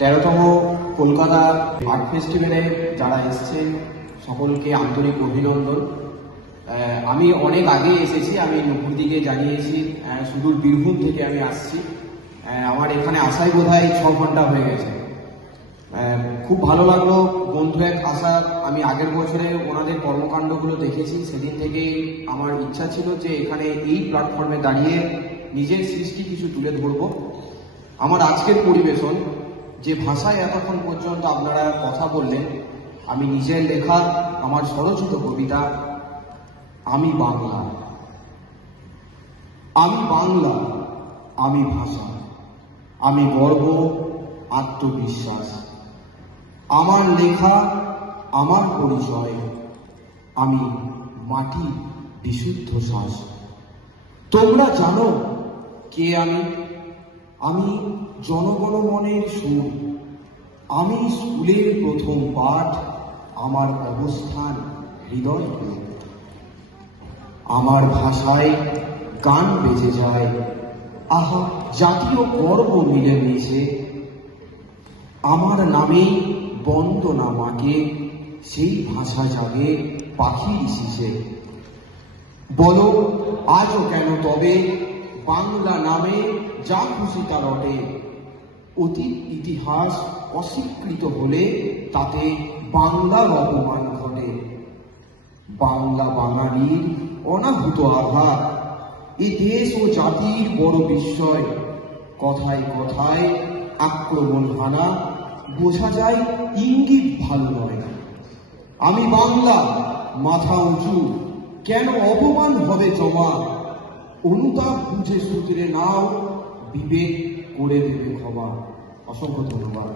13তম Kolkata art ফেস্টিভ্যালে যারা এসছেন সকলকে আন্তরিক অভিনন্দন। আমি অনেক আগে এসেছি, আমি নুপুর দিকে জানিয়েছি, সুদূর বীরভূম থেকে আমি আসছি। আমার এখানে আসাই বোধহয় 6 ঘন্টা হয়ে গেছে। খুব ভালো লাগলো বন্ধু এক আসা। আমি আগের বছরে ওনাদের কর্মকাণ্ডগুলো দেখেছি, সেদিন থেকেই আমার ইচ্ছা ছিল যে এখানে এই প্ল্যাটফর্মে দাঁড়িয়ে নিজের সৃষ্টি কিছু তুলে ধরবো। আমার আজকের পরিবেশন, যে ভাষায় এতক্ষণ পর্যন্ত আপনারা কথা বললেন, আমি নিজের লেখা আমার স্বরচিত কবিতা আমি বাংলা। আমি বাংলা, আমি ভাষা, আমি গর্ব, আত্মবিশ্বাস। আমার লেখা, আমার পরিচয়, আমি মাটি, বিশুদ্ধ শ্বাস। তোমরা জানো কে আমি? আমি জনগণমনের সুর, আমি স্কুলের প্রথম পাঠ, আমার অবস্থান হৃদয়। আমার ভাষায় গান বেজে যায়, আহা জাতীয় গর্ব মিলে মিশে। আমার নামেই বন্দনা মাকে, সেই ভাষা জাগে পাখির শিশে। বলো আজও কেন তবে বাংলা নামে যা খুশি তা রটে? অতীত ইতিহাস অস্বীকৃত হলে তাতে বাংলার অপমান ঘটে। বাংলা বাঙালির অনাহুত আঘাত, এ দেশ ও জাতির বড় বিস্ময়। কথায় কথায় আক্রমণ হানা, বোঝা যায় ইঙ্গিত ভালো নয়। আমি বাংলা, মাথা উঁচু, কেন অপমান হবে জমা? অনুতাপ বুঝে সূত্রে নাও, বিবেক করে দেবে ক্ষমা। অসংখ্য ধন্যবাদ।